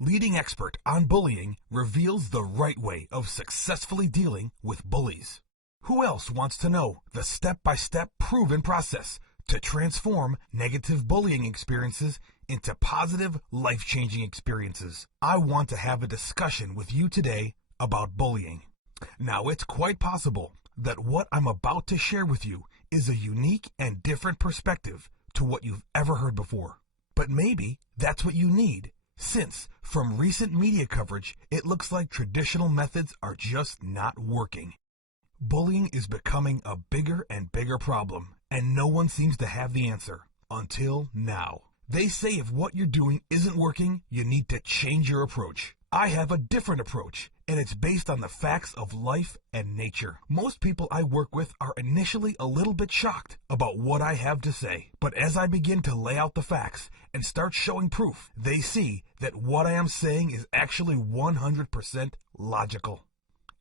leading expert on bullying, reveals the right way of successfully dealing with bullies. Who else wants to know the step-by-step proven process to transform negative bullying experiences into positive, life-changing experiences? I want to have a discussion with you today about bullying. Now, it's quite possible that what I'm about to share with you is a unique and different perspective to what you've ever heard before. But maybe that's what you need, since from recent media coverage, it looks like traditional methods are just not working. Bullying is becoming a bigger and bigger problem, and no one seems to have the answer, until now. They say if what you're doing isn't working, you need to change your approach. I have a different approach, and it's based on the facts of life and nature. Most people I work with are initially a little bit shocked about what I have to say, but as I begin to lay out the facts and start showing proof, they see that what I am saying is actually 100% logical.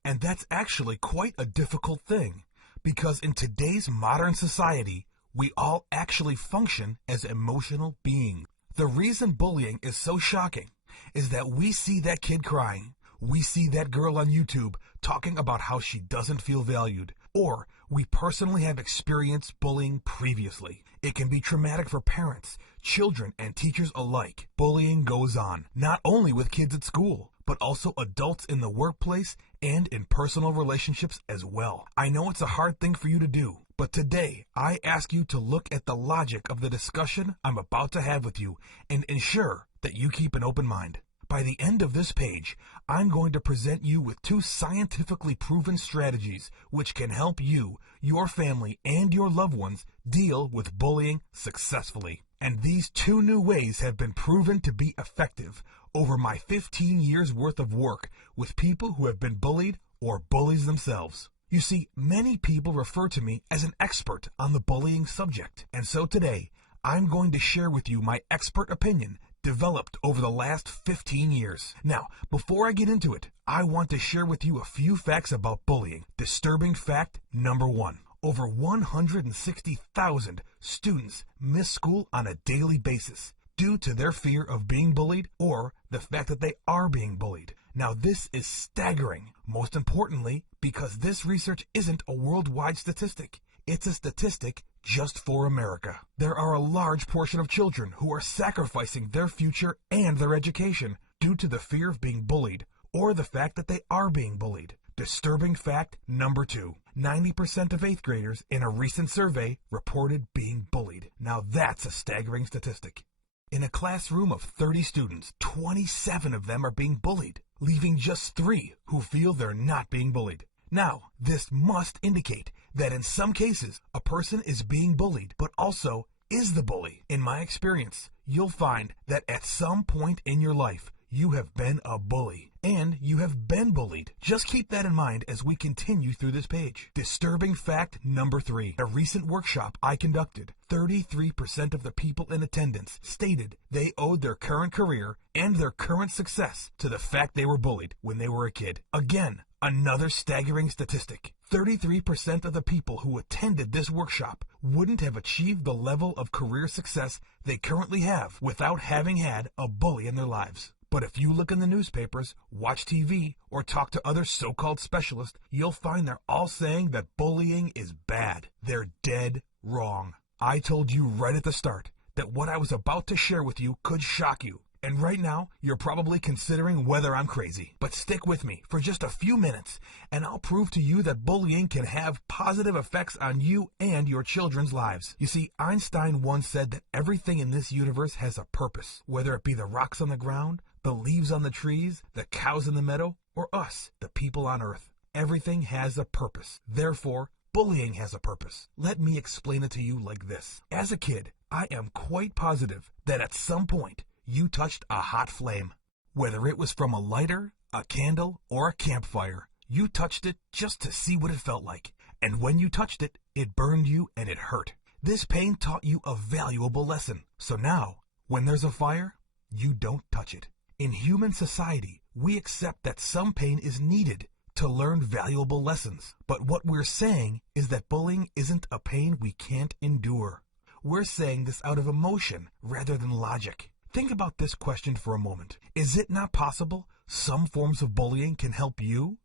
And that's actually quite a difficult thing, because in today's modern society, we all actually function as emotional beings. The reason bullying is so shocking is that we see that kid crying, we see that girl on YouTube talking about how she doesn't feel valued, or we personally have experienced bullying previously. It can be traumatic for parents, children, and teachers alike. Bullying goes on, not only with kids at school, but also adults in the workplace and in personal relationships as well. I know it's a hard thing for you to do, but today I ask you to look at the logic of the discussion I'm about to have with you and ensure that you keep an open mind. By the end of this page, I'm going to present you with 2 scientifically proven strategies which can help you, your family, and your loved ones deal with bullying successfully. And these 2 new ways have been proven to be effective over my 15 years worth of work with people who have been bullied or bullies themselves. You see, many people refer to me as an expert on the bullying subject, and so today I'm going to share with you my expert opinion developed over the last 15 years. Now, before I get into it, I want to share with you a few facts about bullying. Disturbing fact number 1. Over 160,000 students miss school on a daily basis due to their fear of being bullied or the fact that they are being bullied. Now, this is staggering, most importantly, because this research isn't a worldwide statistic. It's a statistic just for America. There are a large portion of children who are sacrificing their future and their education due to the fear of being bullied or the fact that they are being bullied. Disturbing fact number 2. 90% of 8th graders in a recent survey reported being bullied. Now that's a staggering statistic. In a classroom of 30 students, 27 of them are being bullied, leaving just 3 who feel they're not being bullied. Now, this must indicate that in some cases, a person is being bullied, but also is the bully. In my experience, you'll find that at some point in your life, you have been a bully, and you have been bullied. Just keep that in mind as we continue through this page. Disturbing fact number 3. A recent workshop I conducted, 33% of the people in attendance stated they owed their current career and their current success to the fact they were bullied when they were a kid. Again, another staggering statistic. 33% of the people who attended this workshop wouldn't have achieved the level of career success they currently have without having had a bully in their lives. But if you look in the newspapers, watch TV, or talk to other so-called specialists, you'll find they're all saying that bullying is bad. They're dead wrong. I told you right at the start that what I was about to share with you could shock you. And right now, you're probably considering whether I'm crazy. But stick with me for just a few minutes, and I'll prove to you that bullying can have positive effects on you and your children's lives. You see, Einstein once said that everything in this universe has a purpose, whether it be the rocks on the ground, the leaves on the trees, the cows in the meadow, or us, the people on earth. Everything has a purpose. Therefore, bullying has a purpose. Let me explain it to you like this. As a kid, I am quite positive that at some point, you touched a hot flame. Whether it was from a lighter, a candle, or a campfire, you touched it just to see what it felt like. And when you touched it, it burned you and it hurt. This pain taught you a valuable lesson. So now, when there's a fire, you don't touch it. In human society, we accept that some pain is needed to learn valuable lessons. But what we're saying is that bullying isn't a pain we can't endure. We're saying this out of emotion rather than logic. Think about this question for a moment. Is it not possible some forms of bullying can help you,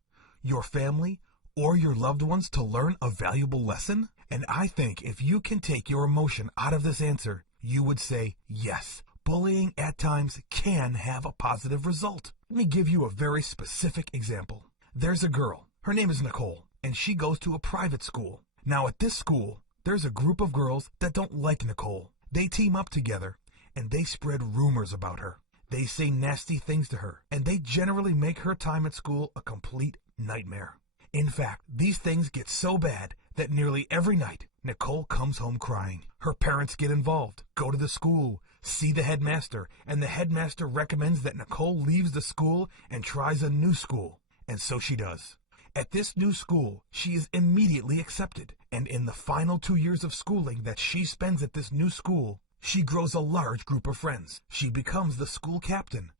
your family, or your loved ones to learn a valuable lesson? And I think if you can take your emotion out of this answer, you would say, yes, bullying at times can have a positive result. Let me give you a very specific example. There's a girl. Her name is Nicole, and she goes to a private school. Now at this school, there's a group of girls that don't like Nicole. They team up together, and they spread rumors about her. They say nasty things to her, and they generally make her time at school a complete nightmare. In fact, these things get so bad that nearly every night, Nicole comes home crying. Her parents get involved, go to the school, see the headmaster, and the headmaster recommends that Nicole leaves the school and tries a new school. And so she does. At this new school, she is immediately accepted, and in the final 2 years of schooling that she spends at this new school, she grows a large group of friends. She becomes the school captain,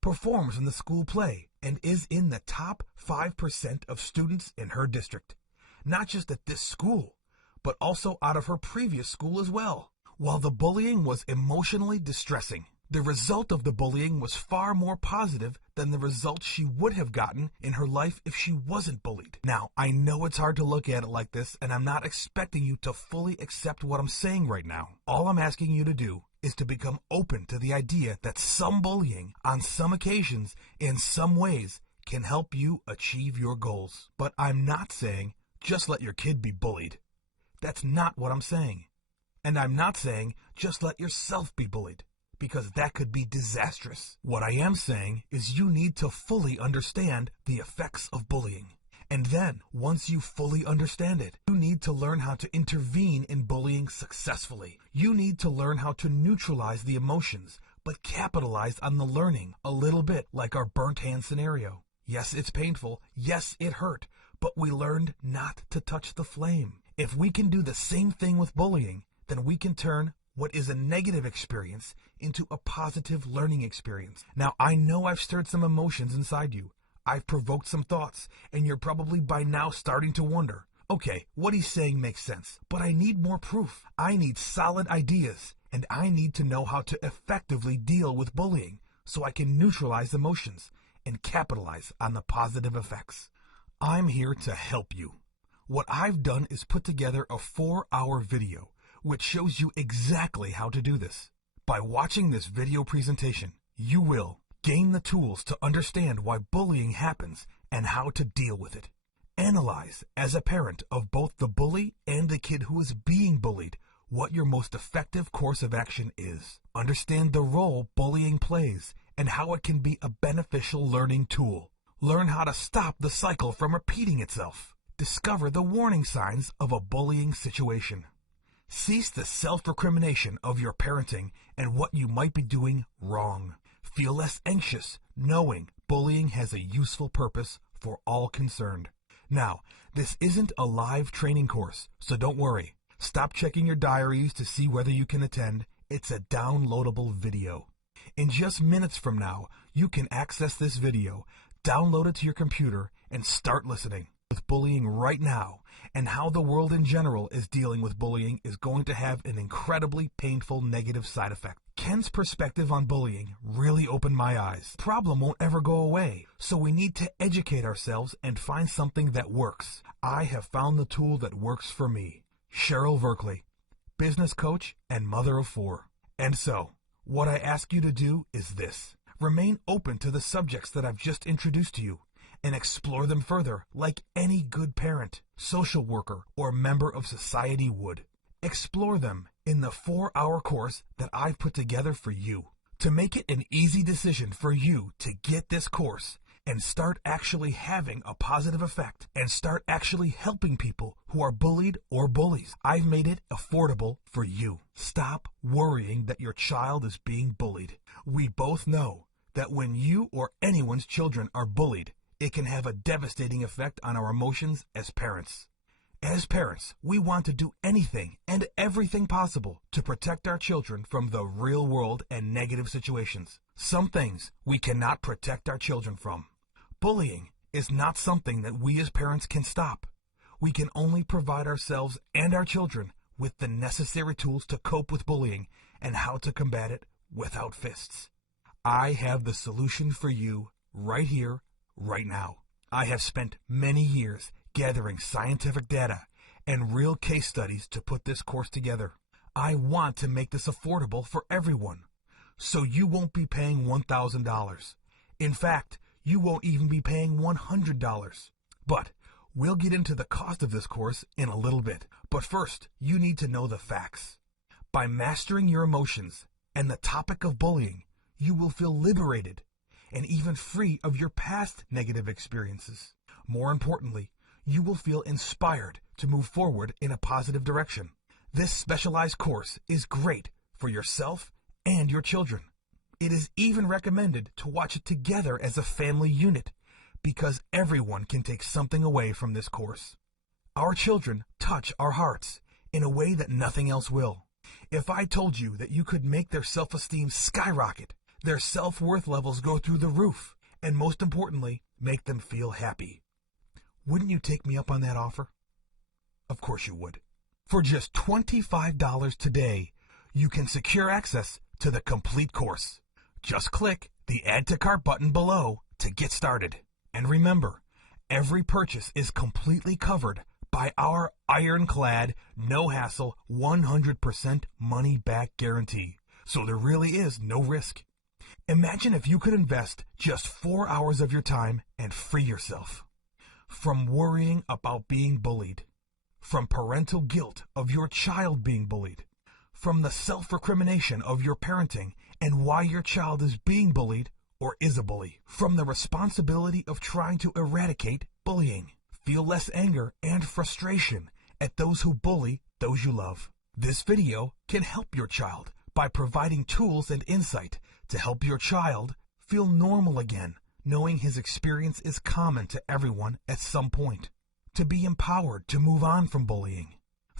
performs in the school play, and is in the top 5% of students in her district. Not just at this school, but also out of her previous school as well. While the bullying was emotionally distressing, the result of the bullying was far more positive than the result she would have gotten in her life if she wasn't bullied. Now, I know it's hard to look at it like this, and I'm not expecting you to fully accept what I'm saying right now. All I'm asking you to do is to become open to the idea that some bullying, on some occasions, in some ways, can help you achieve your goals. But I'm not saying just let your kid be bullied. That's not what I'm saying. And I'm not saying just let yourself be bullied, because that could be disastrous. What I am saying is you need to fully understand the effects of bullying. And then, once you fully understand it, you need to learn how to intervene in bullying successfully. You need to learn how to neutralize the emotions, but capitalize on the learning a little bit, like our burnt hand scenario. Yes, it's painful. Yes, it hurt. But we learned not to touch the flame. If we can do the same thing with bullying, then we can turn what is a negative experience into a positive learning experience. Now, I know I've stirred some emotions inside you. I've provoked some thoughts, and you're probably by now starting to wonder, okay, what he's saying makes sense, but I need more proof. I need solid ideas, and I need to know how to effectively deal with bullying so I can neutralize emotions and capitalize on the positive effects. I'm here to help you. What I've done is put together a 4-hour video which shows you exactly how to do this. By watching this video presentation, you will gain the tools to understand why bullying happens and how to deal with it. Analyze, as a parent of both the bully and the kid who is being bullied, what your most effective course of action is. Understand the role bullying plays and how it can be a beneficial learning tool. Learn how to stop the cycle from repeating itself. Discover the warning signs of a bullying situation. Cease the self-recrimination of your parenting and what you might be doing wrong. Feel less anxious, knowing bullying has a useful purpose for all concerned. Now, this isn't a live training course, so don't worry. Stop checking your diaries to see whether you can attend. It's a downloadable video. In just minutes from now, you can access this video, download it to your computer, and start listening. With bullying right now, and how the world in general is dealing with bullying is going to have an incredibly painful negative side effect. Ken's perspective on bullying really opened my eyes. The problem won't ever go away, so we need to educate ourselves and find something that works. I have found the tool that works for me. Cheryl Verkley, business coach and mother of 4. And so, what I ask you to do is this. Remain open to the subjects that I've just introduced to you, and explore them further like any good parent, social worker, or member of society would. Explore them in the 4-hour course that I've put together for you. To make it an easy decision for you to get this course and start actually having a positive effect and start actually helping people who are bullied or bullies, I've made it affordable for you. Stop worrying that your child is being bullied. We both know that when you or anyone's children are bullied, it can have a devastating effect on our emotions as parents. As parents, we want to do anything and everything possible to protect our children from the real world and negative situations. Some things we cannot protect our children from. Bullying is not something that we as parents can stop. We can only provide ourselves and our children with the necessary tools to cope with bullying and how to combat it without fists. I have the solution for you right here, right now. I have spent many years gathering scientific data and real case studies to put this course together. I want to make this affordable for everyone, so you won't be paying $1,000. In fact, you won't even be paying $100. But we'll get into the cost of this course in a little bit. But first, you need to know the facts. By mastering your emotions and the topic of bullying, you will feel liberated and even free of your past negative experiences. More importantly, you will feel inspired to move forward in a positive direction. This specialized course is great for yourself and your children. It is even recommended to watch it together as a family unit because everyone can take something away from this course. Our children touch our hearts in a way that nothing else will. If I told you that you could make their self-esteem skyrocket, their self-worth levels go through the roof, and most importantly, make them feel happy, wouldn't you take me up on that offer? Of course you would. For just $25 today, you can secure access to the complete course. Just click the Add to Cart button below to get started. And remember, every purchase is completely covered by our ironclad, no-hassle, 100% money-back guarantee. So there really is no risk. Imagine if you could invest just 4 hours of your time and free yourself from worrying about being bullied, from parental guilt of your child being bullied, from the self-recrimination of your parenting and why your child is being bullied or is a bully, from the responsibility of trying to eradicate bullying. Feel less anger and frustration at those who bully those you love. This video can help your child by providing tools and insight to help your child feel normal again, knowing his experience is common to everyone at some point. To be empowered to move on from bullying.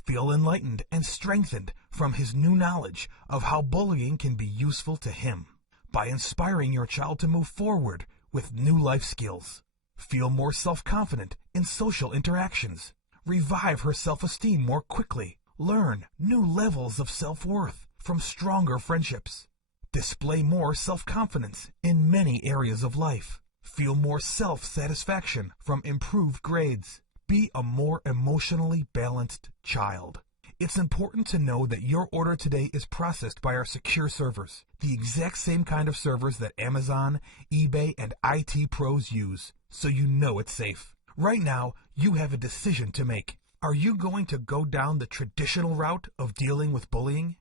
Feel enlightened and strengthened from his new knowledge of how bullying can be useful to him. By inspiring your child to move forward with new life skills. Feel more self-confident in social interactions. Revive her self-esteem more quickly. Learn new levels of self-worth from stronger friendships. Display more self-confidence in many areas of life. Feel more self-satisfaction from improved grades. Be a more emotionally balanced child. It's important to know that your order today is processed by our secure servers, the exact same kind of servers that Amazon, eBay, and IT pros use, so you know it's safe. Right now, you have a decision to make. Are you going to go down the traditional route of dealing with bullying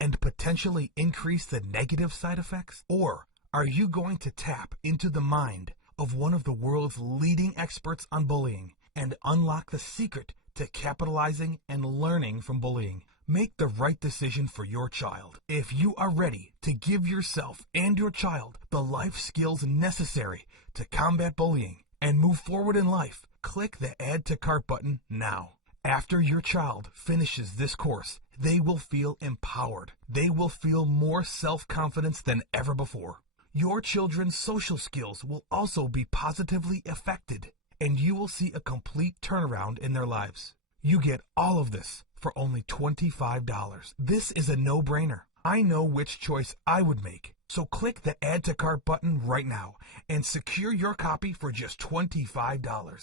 and potentially increase the negative side effects? Or are you going to tap into the mind of one of the world's leading experts on bullying and unlock the secret to capitalizing and learning from bullying? Make the right decision for your child. If you are ready to give yourself and your child the life skills necessary to combat bullying and move forward in life, click the Add to Cart button now. After your child finishes this course, they will feel empowered. They will feel more self-confidence than ever before. Your children's social skills will also be positively affected, and you will see a complete turnaround in their lives. You get all of this for only $25. This is a no-brainer. I know which choice I would make. So click the Add to Cart button right now and secure your copy for just $25.